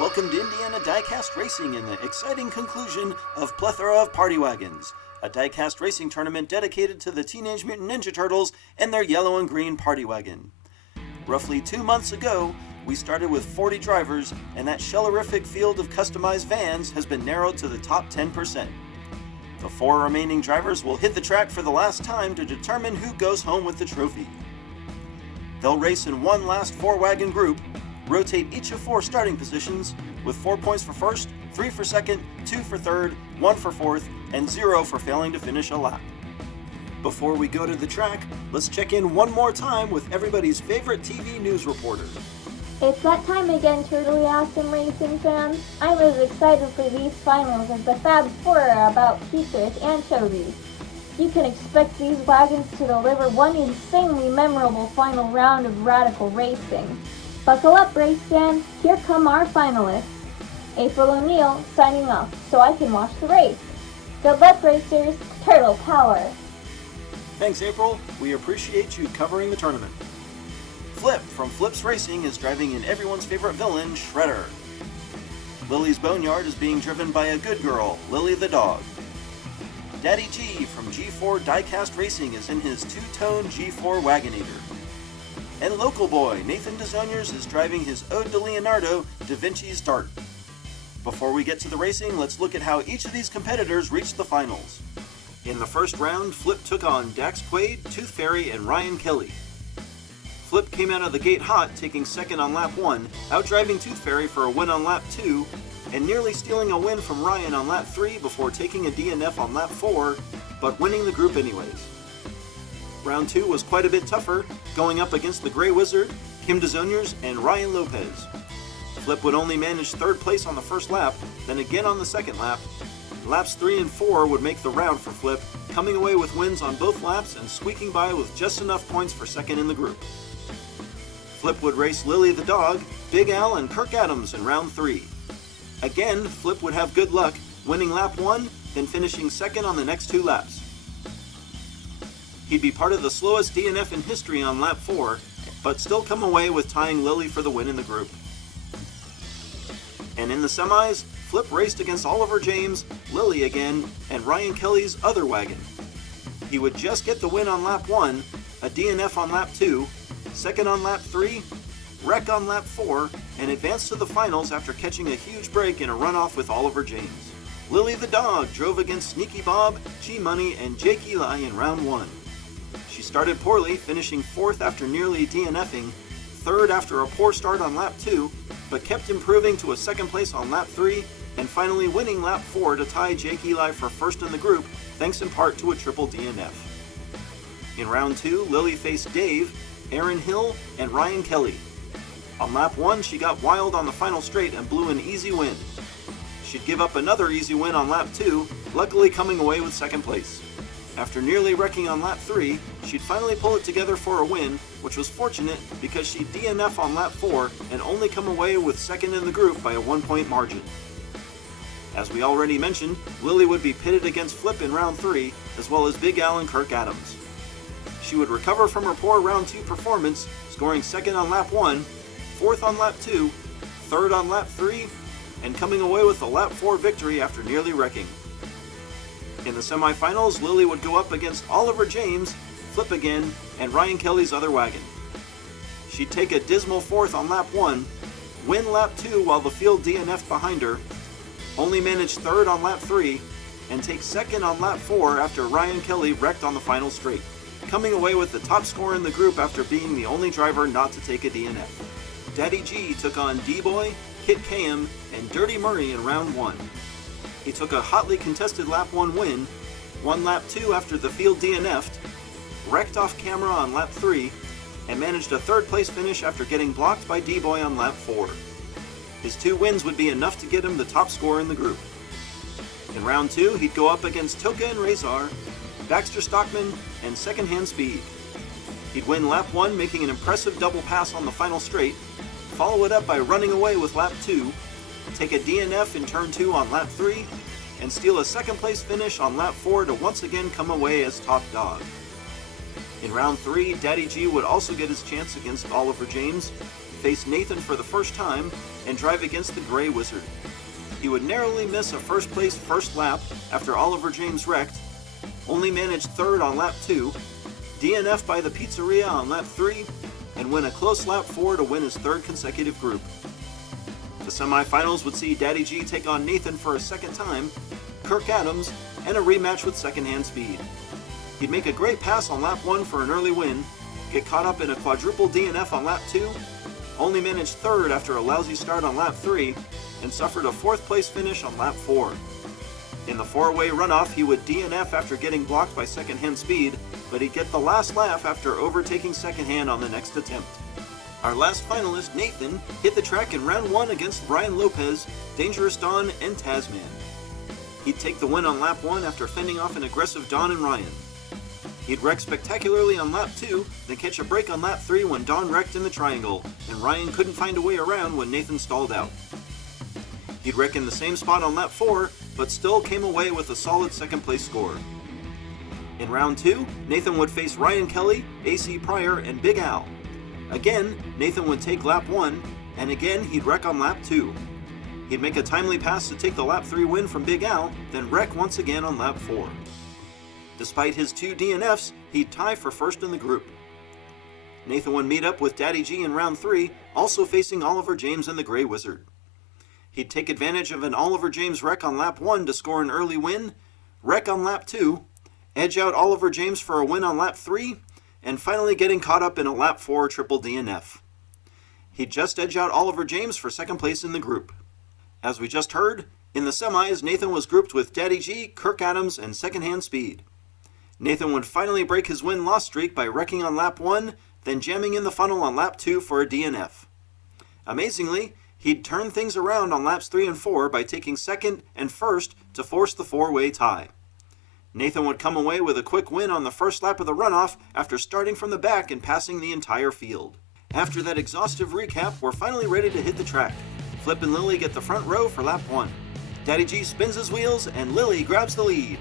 Welcome to Indiana Diecast Racing and the exciting conclusion of Plethora of Party Wagons, a diecast racing tournament dedicated to the Teenage Mutant Ninja Turtles and their yellow and green Party Wagon. Roughly 2 months ago, we started with 40 drivers, and that shellerific field of customized vans has been narrowed to the top 10%. The 4 remaining drivers will hit the track for the last time to determine who goes home with the trophy. They'll race in one last 4-wagon group, rotate each of 4 starting positions, with 4 points for first, 3 for second, 2 for third, 1 for fourth, and 0 for failing to finish a lap. Before we go to the track, let's check in one more time with everybody's favorite TV news reporter. It's that time again, Turtly-Awesome Racing fans. I'm as excited for these finals as the Fab Four are about pizzas and anchovies. You can expect these wagons to deliver one insanely memorable final round of radical racing. Buckle up, race fan. Here come our finalists. April O'Neil signing off so I can watch the race. Good luck, racers. Turtle power. Thanks, April. We appreciate you covering the tournament. Flip from Flip's Racing is driving in everyone's favorite villain, Shredder. Lily's Boneyard is being driven by a good girl, Lily the dog. Daddy G from G4 Diecast Racing is in his two-tone G4 Wagonator. And local boy Nathan DeZoniers is driving his Ode to Leonardo Da Vinci's Dart. Before we get to the racing, let's look at how each of these competitors reached the finals. In the first round, Flip took on Dax Quaid, Tooth Fairy, and Ryan Kelly. Flip came out of the gate hot, taking second on lap 1, outdriving Tooth Fairy for a win on lap 2, and nearly stealing a win from Ryan on lap 3 before taking a DNF on lap 4, but winning the group anyways. Round 2 was quite a bit tougher, going up against the Grey Wizard, Kim DeZoniers, and Ryan Lopez. Flip would only manage 3rd place on the first lap, then again on the second lap. Laps 3 and 4 would make the round for Flip, coming away with wins on both laps and squeaking by with just enough points for second in the group. Flip would race Lily the dog, Big Al, and Kirk Adams in round 3. Again, Flip would have good luck, winning lap 1, then finishing second on the next 2 laps. He'd be part of the slowest DNF in history on lap 4, but still come away with tying Lily for the win in the group. And in the semis, Flip raced against Oliver James, Lily again, and Ryan Kelly's other wagon. He would just get the win on lap 1, a DNF on lap 2, second on lap 3, wreck on lap 4, and advance to the finals after catching a huge break in a runoff with Oliver James. Lily the dog drove against Sneaky Bob, G-Money, and Jake Eli in round 1. She started poorly, finishing 4th after nearly DNFing, 3rd after a poor start on lap 2, but kept improving to a 2nd place on lap 3, and finally winning lap 4 to tie Jake Eli for first in the group, thanks in part to a triple DNF. In round 2, Lily faced Dave, Aaron Hill, and Ryan Kelly. On lap 1, she got wild on the final straight and blew an easy win. She'd give up another easy win on lap 2, luckily coming away with 2nd place. After nearly wrecking on lap 3, she'd finally pull it together for a win, which was fortunate because she'd DNF on lap 4 and only come away with 2nd in the group by a 1-point margin. As we already mentioned, Lily would be pitted against Flip in round 3, as well as Big Al and Kirk Adams. She would recover from her poor round 2 performance, scoring 2nd on lap 1, 4th on lap 2, 3rd on lap 3, and coming away with a lap 4 victory after nearly wrecking. In the semifinals, Lily would go up against Oliver James, Flip again, and Ryan Kelly's other wagon. She'd take a dismal 4th on lap 1, win lap 2 while the field DNF'd behind her, only manage 3rd on lap 3, and take 2nd on lap 4 after Ryan Kelly wrecked on the final straight, coming away with the top score in the group after being the only driver not to take a DNF. Daddy G took on D-Boy, Kit KM, and Dirty Murray in round 1. He took a hotly contested lap 1 win, won lap 2 after the field DNF'd, wrecked off camera on lap 3, and managed a 3rd place finish after getting blocked by D-Boy on lap 4. His 2 wins would be enough to get him the top score in the group. In round 2, he'd go up against Toka and Razor, Baxter Stockman, and Secondhand Speed. He'd win lap 1, making an impressive double pass on the final straight, follow it up by running away with lap 2, take a DNF in turn 2 on lap 3, and steal a 2nd place finish on lap 4 to once again come away as top dog. In round 3, Daddy G would also get his chance against Oliver James, face Nathan for the first time and drive against the Gray Wizard. He would narrowly miss a first place first lap after Oliver James wrecked, only managed third on lap 2, DNF by the pizzeria on lap 3, and win a close lap 4 to win his third consecutive group. The semifinals would see Daddy G take on Nathan for a second time, Kirk Adams, and a rematch with secondhand speed. He'd make a great pass on lap 1 for an early win, get caught up in a quadruple DNF on lap 2, only managed third after a lousy start on lap 3, and suffered a 4th place finish on lap 4. In the 4-way runoff, he would DNF after getting blocked by secondhand speed, but he'd get the last laugh after overtaking secondhand on the next attempt. Our last finalist, Nathan, hit the track in round 1 against Brian Lopez, Dangerous Don, and Tasman. He'd take the win on lap 1 after fending off an aggressive Don and Ryan. He'd wreck spectacularly on lap 2, then catch a break on lap 3 when Don wrecked in the triangle, and Ryan couldn't find a way around when Nathan stalled out. He'd wreck in the same spot on lap 4, but still came away with a solid second place score. In round 2, Nathan would face Ryan Kelly, AC Pryor, and Big Al. Again, Nathan would take lap 1, and again he'd wreck on lap 2. He'd make a timely pass to take the lap 3 win from Big Al, then wreck once again on lap 4. Despite his 2 DNFs, he'd tie for first in the group. Nathan would meet up with Daddy G in round 3, also facing Oliver James and the Gray Wizard. He'd take advantage of an Oliver James wreck on lap 1 to score an early win, wreck on lap 2, edge out Oliver James for a win on lap 3, and finally getting caught up in a lap 4 triple DNF. He'd just edge out Oliver James for second place in the group. As we just heard, in the semis, Nathan was grouped with Daddy G, Kirk Adams, and secondhand speed. Nathan would finally break his win-loss streak by wrecking on lap 1, then jamming in the funnel on lap 2 for a DNF. Amazingly, he'd turn things around on laps 3 and 4 by taking second and first to force the 4-way tie. Nathan would come away with a quick win on the first lap of the runoff after starting from the back and passing the entire field. After that exhaustive recap, we're finally ready to hit the track. Flip and Lily get the front row for lap 1. Daddy G spins his wheels and Lily grabs the lead.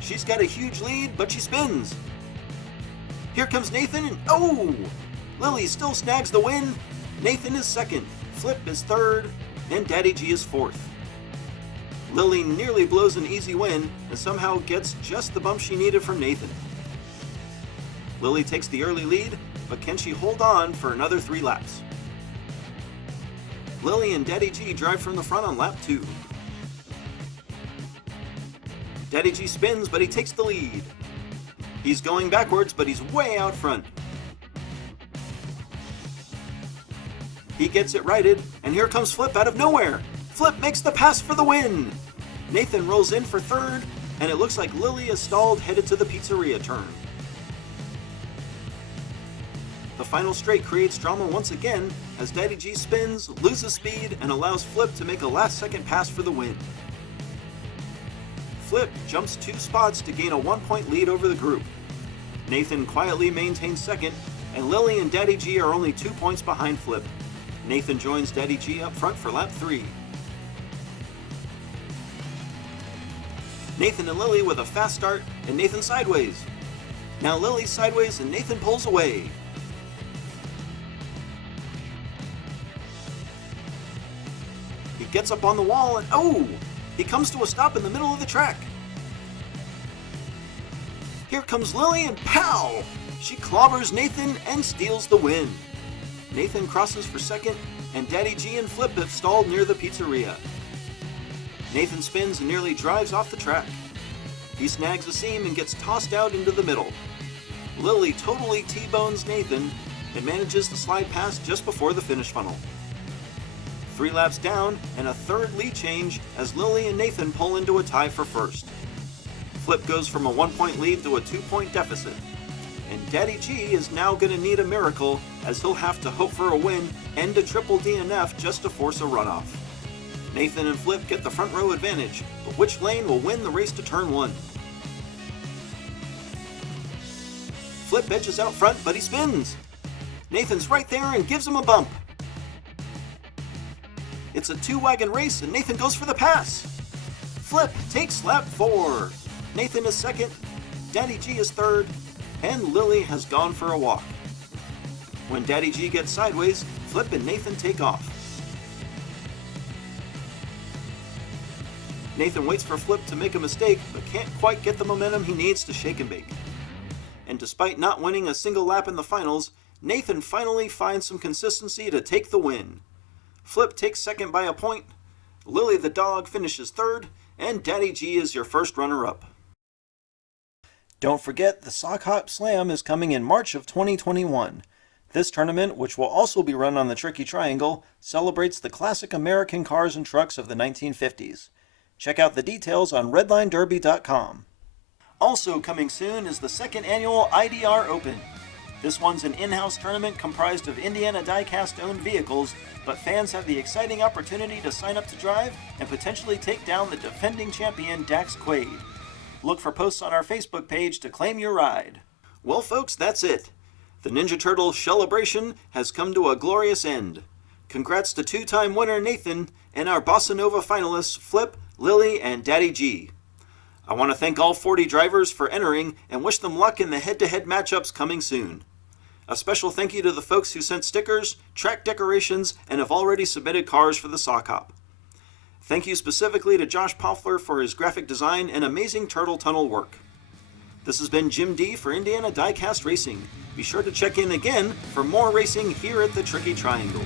She's got a huge lead, but she spins. Here comes Nathan and oh! Lily still snags the win. Nathan is second, Flip is third, and Daddy G is fourth. Lily nearly blows an easy win and somehow gets just the bump she needed from Nathan. Lily takes the early lead, but can she hold on for another 3 laps? Lily and Daddy G drive from the front on lap 2. Daddy G spins, but he takes the lead. He's going backwards, but he's way out front. He gets it righted, and here comes Flip out of nowhere. Flip makes the pass for the win. Nathan rolls in for third, and it looks like Lily is stalled headed to the pizzeria turn. The final straight creates drama once again as Daddy G spins, loses speed, and allows Flip to make a last-second pass for the win. Flip jumps 2 spots to gain a 1-point lead over the group. Nathan quietly maintains second, and Lily and Daddy G are only 2 points behind Flip. Nathan joins Daddy G up front for lap 3. Nathan and Lily with a fast start, and Nathan sideways. Now Lily's sideways and Nathan pulls away. He gets up on the wall and oh! He comes to a stop in the middle of the track. Here comes Lily and pow! She clobbers Nathan and steals the win. Nathan crosses for second, and Daddy G and Flip have stalled near the pizzeria. Nathan spins and nearly drives off the track. He snags a seam and gets tossed out into the middle. Lily totally T-bones Nathan and manages to slide past just before the finish funnel. 3 laps down and a third lead change as Lily and Nathan pull into a tie for first. Flip goes from a 1-point lead to a 2-point deficit. And Daddy G is now going to need a miracle as he'll have to hope for a win and a triple DNF just to force a runoff. Nathan and Flip get the front row advantage, but which lane will win the race to turn 1? Flip edges out front, but he spins. Nathan's right there and gives him a bump. It's a 2-wagon race and Nathan goes for the pass. Flip takes lap 4. Nathan is second, Daddy G is third, and Lily has gone for a walk. When Daddy G gets sideways, Flip and Nathan take off. Nathan waits for Flip to make a mistake, but can't quite get the momentum he needs to shake and bake. And despite not winning a single lap in the finals, Nathan finally finds some consistency to take the win. Flip takes second by a point, Lily the dog finishes third, and Daddy G is your first runner-up. Don't forget, the Sock Hop Slam is coming in March of 2021. This tournament, which will also be run on the Tricky Triangle, celebrates the classic American cars and trucks of the 1950s. Check out the details on redlinederby.com. Also coming soon is the second annual IDR Open. This one's an in-house tournament comprised of Indiana Diecast-owned vehicles, but fans have the exciting opportunity to sign up to drive and potentially take down the defending champion Dax Quaid. Look for posts on our Facebook page to claim your ride. Well folks, that's it. The Ninja Turtle Shellebration has come to a glorious end. Congrats to two-time winner Nathan and our Bossa Nova finalists Flip, Lily, and Daddy G. I want to thank all 40 drivers for entering and wish them luck in the head-to-head matchups coming soon. A special thank you to the folks who sent stickers, track decorations, and have already submitted cars for the Sock Hop. Thank you specifically to Josh Paufler for his graphic design and amazing turtle tunnel work. This has been Jim D for Indiana Diecast Racing. Be sure to check in again for more racing here at the Tricky Triangle.